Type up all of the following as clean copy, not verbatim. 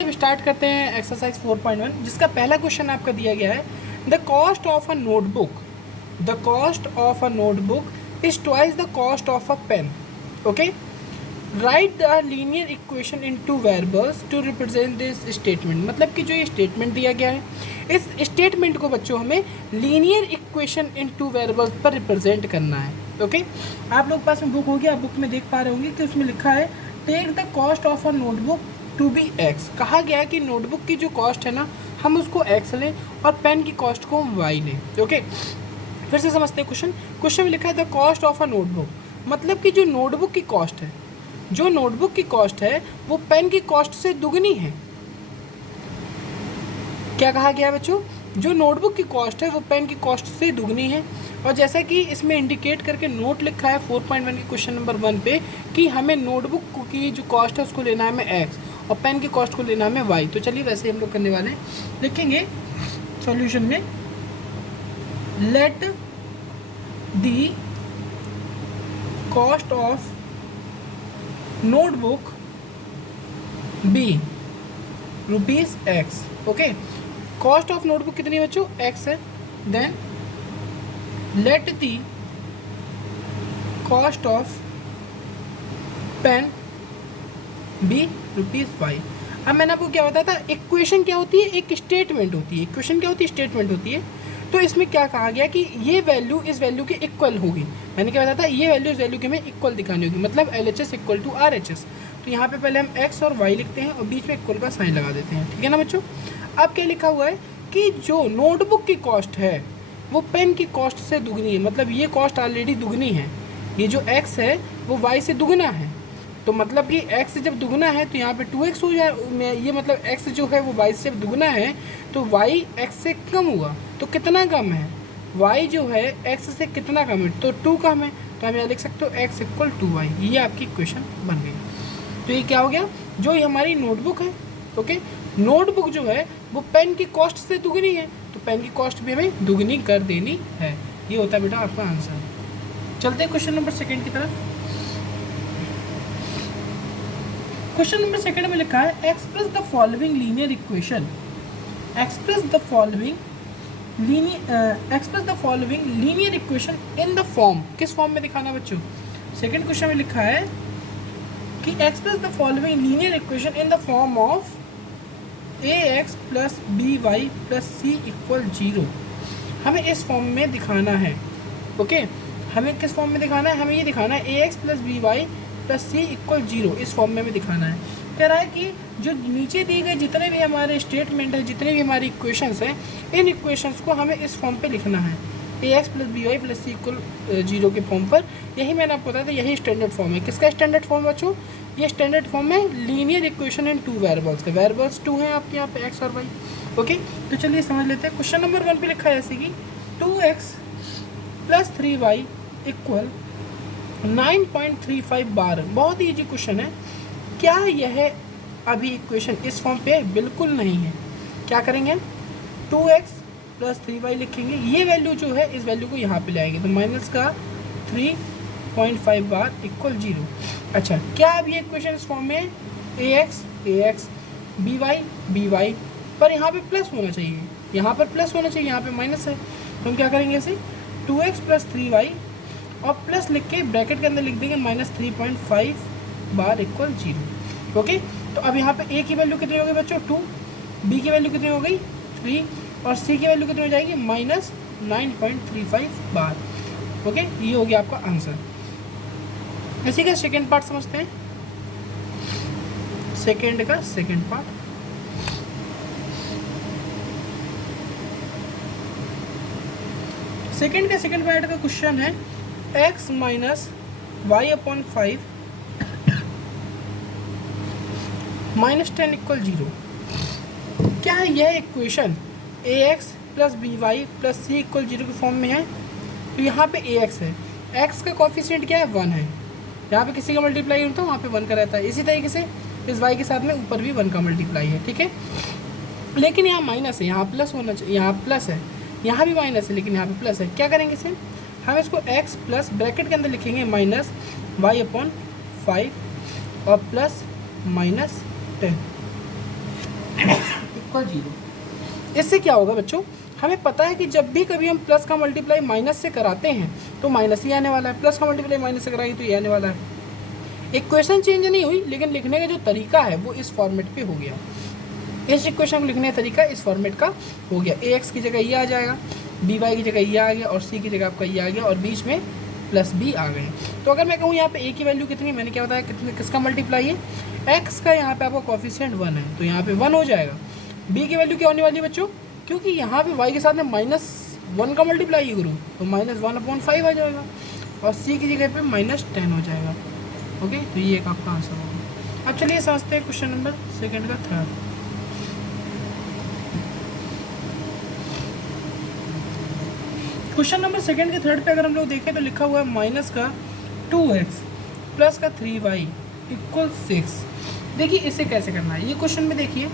Start करते हैं exercise 4.1 जिसका पहला क्वेश्चन आपका दिया गया है the cost of a notebook is twice the cost of a pen. Okay, write the linear equation in two variables to represent this statement. मतलब कि जो ये स्टेटमेंट दिया गया है इस स्टेटमेंट को बच्चों हमें linear equation in two variables पर रिप्रेजेंट करना है. ओके, आप लोग पास में बुक होगी, आप बुक में देख पा रहे होंगे कि उसमें लिखा है take the cost of a notebook to be x. कहा गया है कि नोटबुक की जो कॉस्ट है ना हम उसको एक्स लें और पेन की कॉस्ट को हम वाई लें. ओके, फिर से समझते हैं क्वेश्चन में लिखा है the cost of a notebook. मतलब कि जो नोटबुक की कॉस्ट है वो पेन की कॉस्ट से दुगनी है. क्या कहा गया बच्चों? जो नोटबुक की कॉस्ट है वो पेन की कॉस्ट से दुगनी है. और जैसा कि इसमें इंडिकेट करके नोट लिखा है 4.1 के क्वेश्चन नंबर 1 पे कि हमें नोटबुक की जो कॉस्ट है उसको लेना है हमें एक्स और पेन की कॉस्ट को लेना है हमें वाई. तो चलिए वैसे हम लोग करने वाले हैं. लिखेंगे सॉल्यूशन में let the cost of notebook be rupees x. Okay, cost of notebook कितनी बच्चों? एक्स है. Then let the cost of pen be rupees y. अब मैंने आपको क्या बताया था, इक्वेशन क्या होती है? एक स्टेटमेंट होती है. इक्वेशन क्या होती है? स्टेटमेंट होती है. तो इसमें क्या कहा गया कि ये वैल्यू इस वैल्यू के इक्वल होगी. मैंने क्या बताया था, ये वैल्यू इस वैल्यू के में इक्वल दिखानी होगी. मतलब LHS इक्वल टू RHS. तो यहाँ पे पहले हम एक्स और वाई लिखते हैं और बीच में इक्वल का साइन लगा देते हैं. ठीक है ना बच्चों? अब क्या लिखा हुआ है कि जो नोटबुक की कॉस्ट है वो पेन की कॉस्ट से दुगनी है. मतलब ये कॉस्ट ऑलरेडी दुगनी है. ये जो एक्स है वो वाई से दुगना है. तो मतलब कि x जब दुगना है तो यहाँ पे 2x हो जाए. ये मतलब x जो है वो y से जब दुगना है तो y x से कम हुआ. तो कितना कम है? y जो है x से कितना कम है? तो 2 कम है. तो हम यहाँ लिख सकते हो x इक्वल टू वाई. ये आपकी इक्वेशन बन गई. तो ये क्या हो गया? जो ये हमारी नोटबुक है, ओके, नोटबुक जो है वो पेन की कॉस्ट से दुगनी है तो पेन की कॉस्ट भी हमें दुगनी कर देनी है. ये होता है बेटा आपका आंसर. चलते हैं क्वेश्चन नंबर 2 की तरफ. क्वेश्चन नंबर 2 में लिखा है express the following linear equation. Express the following linear equation in the form. किस फॉर्म में दिखाना बच्चों? सेकंड क्वेश्चन में लिखा है कि express the following linear equation in the form of ax plus by plus c equal 0. हमें इस फॉर्म में दिखाना है. ओके, हमें किस फॉर्म में दिखाना है? हमें ये दिखाना है ax plus by plus C equal 0. इस फॉर्म में हमें दिखाना है. कह रहा है कि जो नीचे दिए गए जितने भी हमारे स्टेटमेंट है, जितने भी हमारी इक्वेशंस हैं, इन इक्वेशंस को हमें इस फॉर्म पे लिखना है ax plus by plus C equal 0 के फॉर्म पर. यही मैंने आपको बताया था, यही स्टैंडर्ड फॉर्म है. किसका स्टैंडर्ड फॉर्म बच्चों? ये स्टैंडर्ड फॉर्म है linear equation in two variables का. वेरिएबल्स 2 हैं आपके यहाँ पे x और y. ओके, तो चलिए समझ लेते हैं. क्वेश्चन नंबर 1 पे लिखा है जैसे कि 2x प्लस 3y इक्वल 9.35 बार. बहुत ईजी क्वेश्चन है. क्या यह अभी इक्वेशन इस फॉर्म पे? बिल्कुल नहीं है. क्या करेंगे? 2x प्लस 3y लिखेंगे. ये वैल्यू जो है इस वैल्यू को यहाँ पे ले आएंगे तो माइनस का 3.5 बार इक्वल 0. अच्छा, क्या अब ये इक्वेशन इस फॉर्म में? ax by पर यहाँ पे प्लस होना चाहिए, यहाँ पर प्लस होना चाहिए, यहाँ पे माइनस है. तो हम क्या करेंगे इसे 2x प्लस 3y और प्लस लिख के ब्रैकेट के अंदर लिख देंगे माइनस 3.5 बार इक्वल 0. ओके, तो अब यहाँ पे a की वैल्यू कितनी हो गई बच्चों? 2, b की वैल्यू कितनी हो गई? 3 और c की वैल्यू कितनी हो जाएगी? माइनस 9.35 बार. ओके, ये हो गया आपका आंसर. इसी का सेकेंड पार्ट समझते हैं. सेकेंड का सेकेंड पार्ट. सेकेंड पार्ट का क्वेश्चन है x minus y upon 5 minus 10 equal 0. क्या है यह equation ax plus by plus c equal 0 के फॉर्म में है? तो यहाँ पे ax है, x का कॉफिशिएंट क्या है? 1 है. यहाँ पे किसी का मल्टीप्लाई होता है वहाँ पे 1 का रहता है. इसी तरीके से इस y के साथ में ऊपर भी 1 का मल्टीप्लाई है. ठीक है, लेकिन यहाँ माइनस है, यहाँ प्लस होना चाहिए. यहाँ प्लस है, यहाँ भी माइनस है, लेकिन यहाँ पे प्लस है. क्या करेंगे इसे? हम इसको x प्लस ब्रैकेट के अंदर लिखेंगे माइनस y अपॉन 5 और प्लस माइनस 10. इक्वल 0। इससे क्या होगा बच्चों, हमें पता है कि जब भी कभी हम प्लस का मल्टीप्लाई माइनस से कराते हैं तो माइनस ही आने वाला है, प्लस का मल्टीप्लाई माइनस से कराएंगे तो ये आने वाला है। इक्वेशन चेंज नहीं हुई, लेकिन लिखने का जो तरीका है वो इस फॉर्मेट पे हो गया। इस इक्वेशन को लिखने का तरीका इस फॉर्मेट का हो गया। ए एक्स की जगह ये आ जाएगा, बी वाई की जगह ये आ गया और सी की जगह आपका ये आ गया और बीच में प्लस बी आ गए। तो अगर मैं कहूँ यहाँ पे ए की वैल्यू कितनी, मैंने क्या बताया कितने किसका मल्टीप्लाई है, एक्स का। यहाँ पे आपका कोफिशिएंट 1 है तो यहाँ पे 1 हो जाएगा। बी की वैल्यू क्या होने वाली है बच्चों, क्योंकि यहाँ पे वाई के साथ में -1 का मल्टीप्लाई करूँ तो -1/5 आ जाएगा और सी की जगह पे -10 हो जाएगा। ओके, तो ये एक आपका आंसर होगा। अब चलिए समझते हैं क्वेश्चन नंबर सेकंड का थर्ड। क्वेश्चन नंबर सेकंड के थर्ड पे अगर हम लोग देखें तो लिखा हुआ है माइनस का 2x प्लस का 3y इक्वल 6। देखिए इसे कैसे करना है, ये क्वेश्चन में देखिए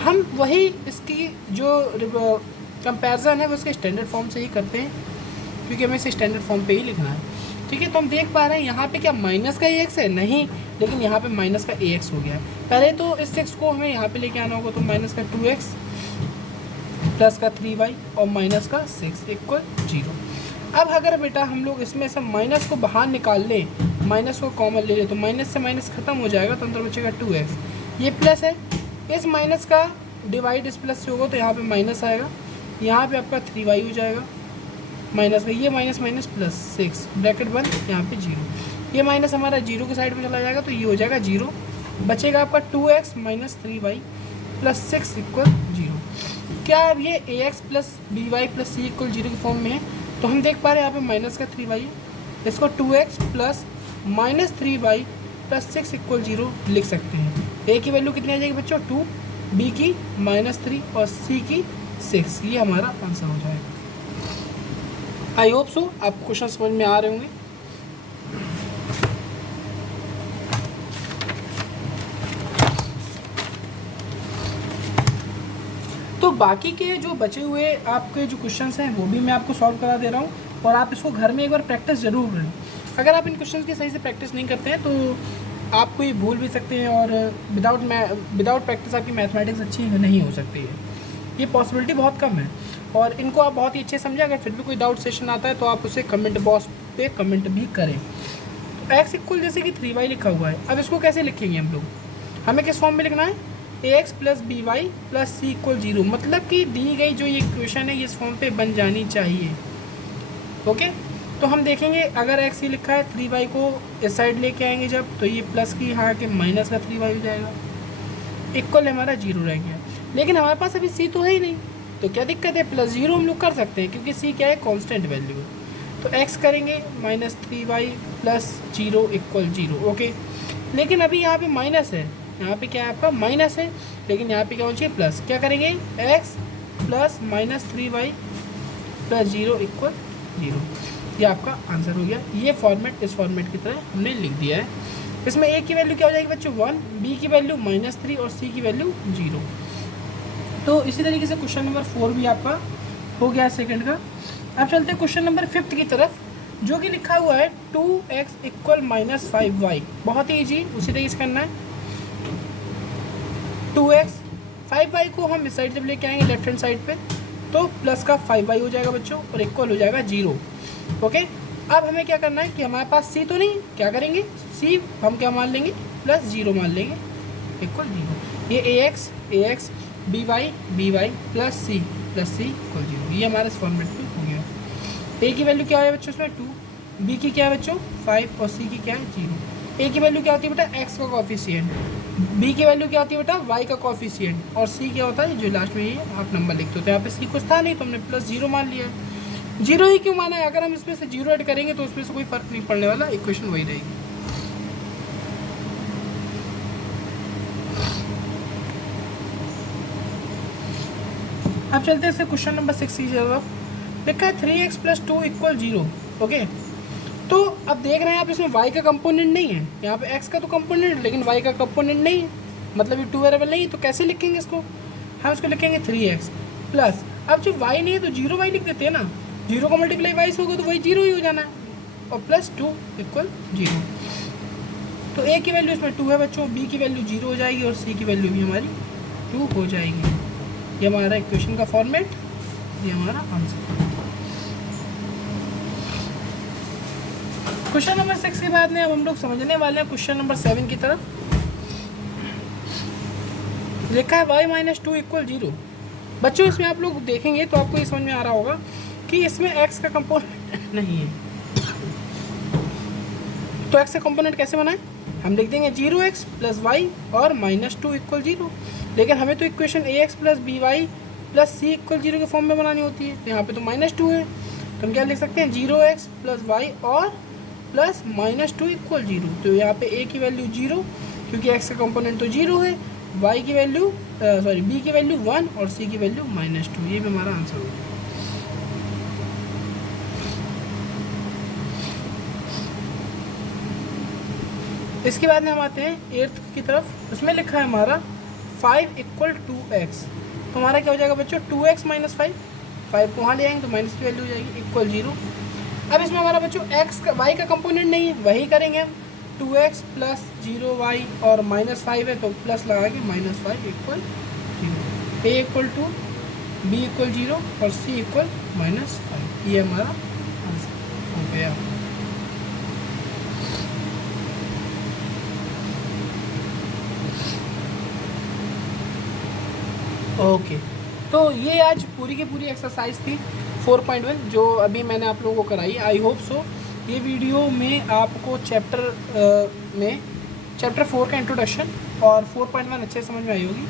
हम वही इसकी जो कंपैरिजन है वो उसके स्टैंडर्ड फॉर्म से ही करते हैं, क्योंकि हमें इसे स्टैंडर्ड फॉर्म पे ही लिखना है। ठीक है, तो हम देख पा रहे हैं यहाँ पे क्या माइनस का ax है, नहीं, लेकिन यहाँ पे माइनस का ax हो गया है। पहले तो इस 6 को हमें यहाँ पे लेके आना होगा, तो माइनस का 2x प्लस का 3y और माइनस का 6 इक्वल 0। अब अगर बेटा हम लोग इसमें से माइनस को बाहर निकाल लें, माइनस को कॉमन ले लें, तो माइनस से माइनस खत्म हो जाएगा, तो अंदर बचेगा 2x। ये प्लस है, इस माइनस का डिवाइड इस प्लस से होगा तो यहाँ पे माइनस आएगा, यहाँ पे आपका 3y हो जाएगा माइनस का, ये माइनस माइनस प्लस 6 ब्रैकेट 1 यहाँ पे 0। ये माइनस हमारा 0 के साइड में चला जाएगा तो ये हो जाएगा 0। बचेगा आपका 2x minus 3y plus 6 equal 0। क्या अब ये ax plus by plus C equal 0 के फॉर्म में है, तो हम देख पा रहे हैं यहाँ पे माइनस का 3y है, इसको 2x plus minus 3y plus 6 equal 0 लिख सकते हैं। a की वैल्यू कितनी आ जाएगी बच्चों 2, b की -3 और c की 6। ये हमारा आंसर हो जाएगा। आई होप सो आपको क्वेश्चन समझ में आ रहे होंगे। तो बाकी के जो बचे हुए आपके जो क्वेश्चंस हैं वो भी मैं आपको सॉल्व करा दे रहा हूँ, और आप इसको घर में एक बार प्रैक्टिस ज़रूर करें। अगर आप इन क्वेश्चंस की सही से प्रैक्टिस नहीं करते हैं तो आप कोई भूल भी सकते हैं, और विदाउट प्रैक्टिस आपकी मैथमेटिक्स अच्छी नहीं हो सकती है, ये पॉसिबिलिटी बहुत कम है। और इनको आप बहुत ही अच्छे समझें। अगर फिर भी कोई डाउट सेशन आता है तो आप उसे कमेंट बॉक्स पे कमेंट भी करें। तो एक्स इक्वल जैसे कि 3y लिखा हुआ है, अब इसको कैसे लिखेंगे हम लोग, हमें किस फॉर्म में लिखना है, ax plus by plus C equal 0। मतलब कि दी गई जो ये इक्वेशन है ये इस फॉर्म पे बन जानी चाहिए। ओके, तो हम देखेंगे अगर x ही लिखा है 3y को इस साइड लेके आएंगे जब, तो ये प्लस की यहाँ के माइनस का 3y हो जाएगा, इक्वल हमारा 0 रह गया। लेकिन हमारे पास अभी c तो है ही नहीं, तो क्या दिक्कत है, प्लस 0 हम लोग कर सकते हैं क्योंकि c क्या है कांस्टेंट वैल्यू। तो x करेंगे -3y प्लस 0 इक्वल 0। ओके, लेकिन अभी यहाँ पे माइनस है, यहाँ पे क्या है आपका माइनस है, लेकिन यहाँ पे क्या होना चाहिए प्लस। क्या करेंगे x plus -3y plus 0 equal 0। ये आपका आंसर हो गया। ये फॉर्मेट इस फॉर्मेट की तरह हमने लिख दिया है। इसमें a की वैल्यू क्या हो जाएगी बच्चों 1, b की वैल्यू -3 और c की वैल्यू 0। तो इसी तरीके से क्वेश्चन नंबर 4 भी आपका हो गया सेकंड का। अब चलते हैं क्वेश्चन नंबर 5 की तरफ, जो कि लिखा हुआ है 2x इक्वल -5y। बहुत ही ईजी, उसी तरीके से करना है। 2x 5y को हम इस साइड जब लेके आएंगे लेफ्ट हैंड साइड पे, तो प्लस का 5y हो जाएगा बच्चों और इक्वल हो जाएगा 0। ओके, अब हमें क्या करना है कि हमारे पास c तो नहीं, क्या करेंगे c हम क्या मान लेंगे +0 मान लेंगे इक्वल 0। ये ax by plus C equal 0। ये हमारे इस फॉर्मेट में हो गया। a की वैल्यू क्या है बच्चों इसमें 2, b की क्या है बच्चों 5 और c की क्या है 0। a की वैल्यू क्या होती है बेटा x का कॉफिशिएंट, b की वैल्यू क्या होती है बेटा y का कॉफिशिएंट, और c क्या होता है जो लास्ट में ये आप नंबर लिखते हो। तो यहाँ पे c कुछ था नहीं तो हमने +0 मान लिया है। 0 ही क्यों माना है, अगर हम इसमें से 0 ऐड करेंगे तो उसमें से कोई फर्क नहीं पड़ने वाला, इक्वेशन वही रहेगी। अब चलते हैं क्वेश्चन नंबर 6 की तरफ। लिखा है 3x प्लस 2 इक्वल 0। ओके, तो अब देख रहे हैं आप इसमें y का कंपोनेंट नहीं है, यहाँ पे x का तो कंपोनेंट है लेकिन y का कंपोनेंट नहीं है, मतलब ये 2 वेरिएबल नहीं है। तो कैसे लिखेंगे इसको, हम इसको लिखेंगे 3x प्लस, अब जो y नहीं है तो 0y लिख देते हैं ना, 0 का मल्टीप्लाई y से होगा तो वही 0 ही हो जाना है, और प्लस 2 इक्वल 0। तो a की वैल्यू इसमें 2 है बच्चों, b की वैल्यू 0 हो जाएगी और c की वैल्यू भी हमारी 2 हो जाएगी। ये हमारा इक्वेशन का फॉर्मेट, ये हमारा आंसर। क्वेश्चन नंबर 6 के बाद में अब हम लोग समझने वाले हैं क्वेश्चन नंबर 7 की तरफ। लिखा है y माइनस 2 इक्वल 0। बच्चों इसमें आप लोग देखेंगे तो आपको ये समझ में आ रहा होगा कि इसमें x का कंपोनेंट नहीं है। तो x का कंपोनेंट कैसे बनाएं? हम लिख देंगे 0x प्लस वाई और माइनस 2 इक्वल 0। लेकिन हमें तो equation ax plus B Y plus सी इक्वल 0 के फॉर्म में बनानी होती है। तो यहाँ पे तो माइनस 2 है, तो हम क्या लिख सकते हैं 0x प्लस वाई और प्लस माइनस 2 इक्वल 0। तो यहाँ पे a की वैल्यू 0 क्योंकि x का कंपोनेंट तो 0 है, y की वैल्यू b की वैल्यू 1 और c की वैल्यू माइनस 2। ये भी हमारा आंसर होगा। इसके बाद में हम आते हैं 8th की तरफ। उसमें लिखा है हमारा 5 इक्वल 2x। तो हमारा क्या हो जाएगा बच्चों 2x माइनस 5 को वहाँ ले आएंगे तो माइनस की वैल्यू हो जाएगी इक्वल 0। अब इसमें हमारा बच्चों y का कंपोनेंट नहीं है, वही करेंगे हम 2x प्लस 0y और माइनस 5 है तो प्लस लगा के minus 5 equal 0। a equal 2, b equal 0 और c इक्वल माइनस 5। ये हमारा आंसर हो गया। ओके तो ये आज पूरी की पूरी एक्सरसाइज थी 4.1 जो अभी मैंने आप लोगों को कराई। आई होप सो ये वीडियो में आपको चैप्टर 4 का इंट्रोडक्शन और 4.1 अच्छे समझ में आई होगी।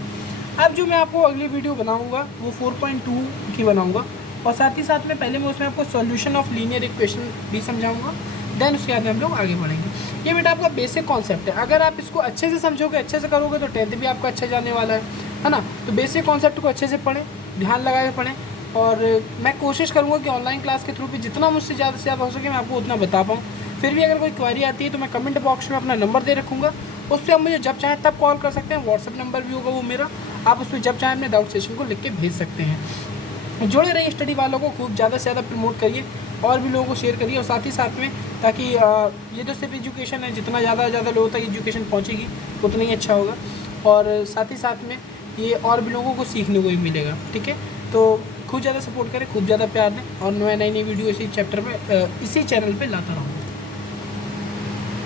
अब जो मैं आपको अगली वीडियो बनाऊंगा वो 4.2 की बनाऊंगा और साथ ही साथ में पहले मैं उसमें आपको सॉल्यूशन ऑफ लीनियर इक्वेशन भी समझाऊंगा, देन उसके बाद हम लोग आगे बढ़ेंगे। ये बेटा आपका बेसिक कॉन्सेप्ट है, अगर आप इसको अच्छे से समझोगे, अच्छे से करोगे तो 10th भी आपका अच्छा जाने वाला है ना। तो बेसिक कॉन्सेप्ट को अच्छे से पढ़ें, ध्यान लगा के पढ़ें और मैं कोशिश करूँगा कि ऑनलाइन क्लास के थ्रू भी जितना मुझसे ज़्यादा से ज़्यादा हो सके मैं आपको उतना बता पाऊँ। फिर भी अगर कोई क्वेरी आती है तो मैं कमेंट बॉक्स में अपना नंबर दे रखूँगा, उस पर आप मुझे जब चाहें तब कॉल कर सकते हैं। व्हाट्सअप नंबर भी होगा वो मेरा, आप उस पर जब चाहें अपने डाउट सेशन को लिख के भेज सकते हैं। जुड़े रहिए स्टडी वालों को खूब ज़्यादा से ज़्यादा प्रमोट करिए और भी लोगों को शेयर करिए और साथ ही साथ में ताकि ये जो सिर्फ एजुकेशन है जितना ज़्यादा लोगों तक एजुकेशन पहुँचेगी उतना ही अच्छा होगा और साथ ही साथ में ये और भी लोगों को सीखने को भी मिलेगा। ठीक है, तो खूब ज़्यादा सपोर्ट करें, खूब ज़्यादा प्यार दें और नई वीडियो इसी चैप्टर पे इसी चैनल पे लाता रहूँ।